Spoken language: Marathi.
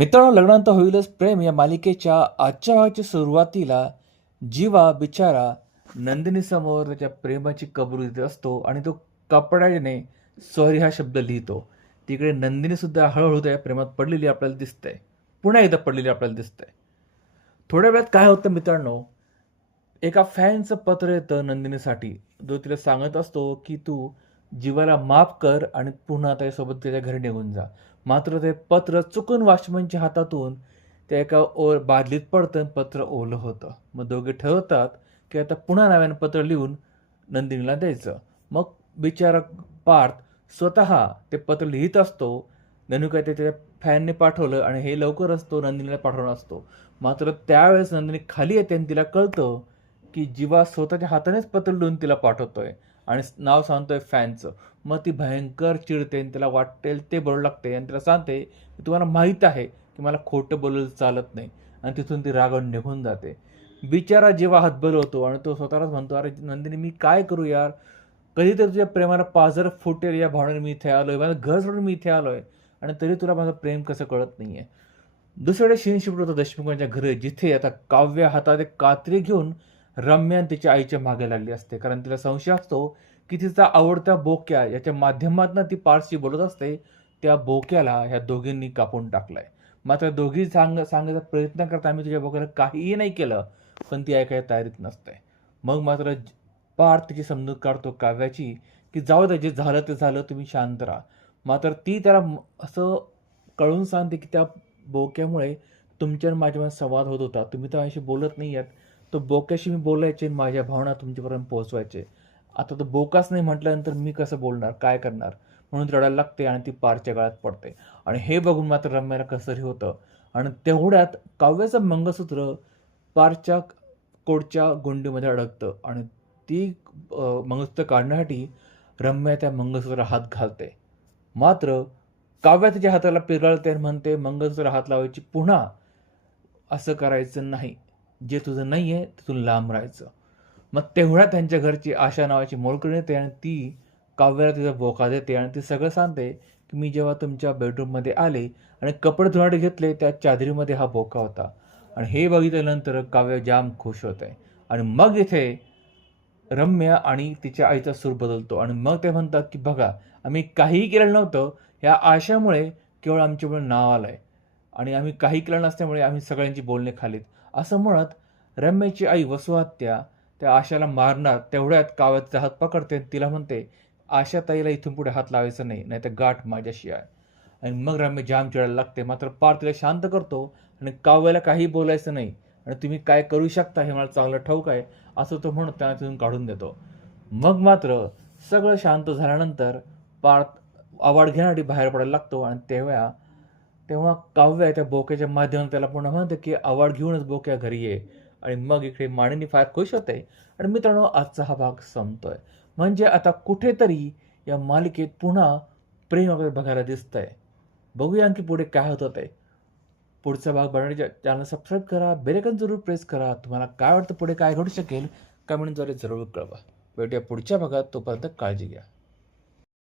मित्रांनो, लग्नानंतर होईलच प्रेम या मालिकेच्या आजच्या भागाच्या सुरुवातीला जीवा बिचारा नंदिनी समोर त्याच्या प्रेमाची कबुली देत असतो आणि तो कपड्याने सॉरी हा शब्द लिहितो. तिकडे नंदिनी सुद्धा हळूहळू त्या प्रेमात पडलेली आपल्याला दिसते. पुन्हा एकदा पडलेली आपल्याला दिसते. थोड्या वेळात काय होतं मित्रांनो, एका फॅनचं पत्र येतं नंदिनीसाठी, जो तिला सांगत असतो की तू जीवाला माफ कर आणि पुन्हा त्याच्यासोबत त्याच्या घरी निघून जा. मात्र ते पत्र चुकून वॉचमनच्या हातातून त्या एका बादलीत पडतं, पत्र ओलं होतं. मग दोघे ठरवतात की आता पुन्हा नव्यानं पत्र लिहून नंदिनीला द्यायचं. मग बिचारा पार्थ स्वतः ते पत्र लिहित असतो. ननू काय ते त्याच्या फॅनने पाठवलं आणि हे लवकरच तो नंदिनीला पाठवणार असतो. मात्र त्यावेळेस नंदिनी खाली येते आणि तिला कळतं की जीवा स्वतःच्या हातानेच पत्र लिहून तिला पाठवतोय आणि नाव सांगतोय फॅनचं. मग ती भयंकर चिडते आणि तिला वाटेल ते बोलू लागते आणि तिला सांगते की तुम्हाला माहीत आहे की मला खोटं बोललं चालत नाही, आणि तिथून ती रागावून निघून जाते. बिचारा जीवा हातबल होतो आणि तो स्वतःलाच म्हणतो, अरे नंदिनी मी काय करू यार, कधीतरी तुझ्या प्रेमाला पाझर फुटेल या भावनेने मी इथे आलोय, माझं घर सोडून मी इथे आलोय, आणि तरी तुला माझं प्रेम कसं कळत नाहीये. दुसरीकडे सीन शिफ्ट होतं देशमुखांच्या घरी, जिथे आता काव्य हातात एक कात्री घेऊन रम्या तिच्या आईच्या मागे लागली असते. कारण तिला संशय असतो की तिचा आवडता बोक्या याच्या माध्यमातून ती पारशी बोलत असते, त्या बोक्याला ह्या दोघींनी कापून टाकलाय. मात्र दोघी सांगायचा प्रयत्न करता आम्ही तुझ्या बोक्याला काहीही नाही केलं, पण ती ऐकायला तयारीत नसते. मग मात्र पार्थ तिची समजूत काढतो काव्याची की जाऊ दे, जे झालं ते झालं, तुम्ही शांत राहा. मात्र ती त्याला असं कळून सांगते की त्या बोक्यामुळे तुमच्या आणि माझ्यामध्ये संवाद होत होता, तुम्ही तर माझ्याशी बोलत नाही आहात. तो बोक्याशी मी बोलायचे, माझ्या भावना तुमच्यापर्यंत पोहोचवायचे. आता तो बोकाच नाही म्हटल्यानंतर मी कसं बोलणार, काय करणार, म्हणून रडायला लागते आणि ती पारच्या गळ्यात पडते. आणि हे बघून मात्र रम्याला कसंही होतं. आणि तेवढ्यात काव्याचं मंगळसूत्र पारच्या कोटच्या गुंडीमध्ये अडकतं आणि ती मंगळसूत्र काढण्यासाठी रम्या त्या मंगळसूत्राला हात घालते. मात्र काव्या तिच्या हाताला पिरळते आणि म्हणते, मंगळसूत्र हात लावायची पुन्हा असं करायचं नाही, जे तुझं नाही आहे तिथून लांब राहायचं. मग तेवढ्या त्यांच्या घरची आशा नावाची मोलकरीण येते आणि ती काव्याला तिचा बोका देते आणि ती सगळं सांगते की मी जेव्हा तुमच्या बेडरूममध्ये आले आणि कपडे धुवायला घेतले, त्या चादरीमध्ये हा बोका होता. आणि हे बघितल्यानंतर काव्य जाम खुश होते. आणि मग इथे रम्या आणि तिच्या आईचा सूर बदलतो आणि मग ते म्हणतात की बघा, आम्ही काहीही केलं नव्हतं, ह्या आशेमुळे केवळ आमच्यामुळे नाव आलंय आणि आम्ही काही केलं नसल्यामुळे आम्ही सगळ्यांची बोलणे खालीत, असं म्हणत रम्याची आई वसुहत्या त्या आशाला मारणार. तेवढ्यात काव्याचा हात पकडते आणि तिला म्हणते, आशा ताईला इथून पुढे हात लावायचा नाही, नाही तर गाठ माझ्याशी आहे. आणि मग रम्या जाम चिडायला लागते. मात्र पार तिला शांत करतो आणि काव्याला काही बोलायचं नाही आणि तुम्ही काय करू शकता हे मला चांगलं ठाऊक आहे, असं तो म्हणून त्यांना तिथून काढून देतो. मग मात्र सगळं शांत झाल्यानंतर पार्थ आवाड घेण्यासाठी बाहेर पडायला लागतो आणि तेव्हा काव्य त्या बोक्याच्या माध्यमातून त्याला पुन्हा म्हणते की आवाड घेऊनच बोक्या घरी ये. आणि मग इकडे मानिनी फार खुश होते. आणि मित्रांनो, आजचा हा भाग संपतोय. म्हणजे आता कुठेतरी या मालिकेत पुन्हा प्रेम वगैरे बघायला दिसतंय. बघूया आणखी पुढे काय होतं ते. पुढचा भाग बघण्याच्या चॅनल सबस्क्राईब करा, बेल आयकॉन जरूर प्रेस करा. तुम्हाला काय वाटतं पुढे काय घडू शकेल कमेंटद्वारे जरूर कळवा. भेटूया पुढच्या भागात, तोपर्यंत काळजी घ्या.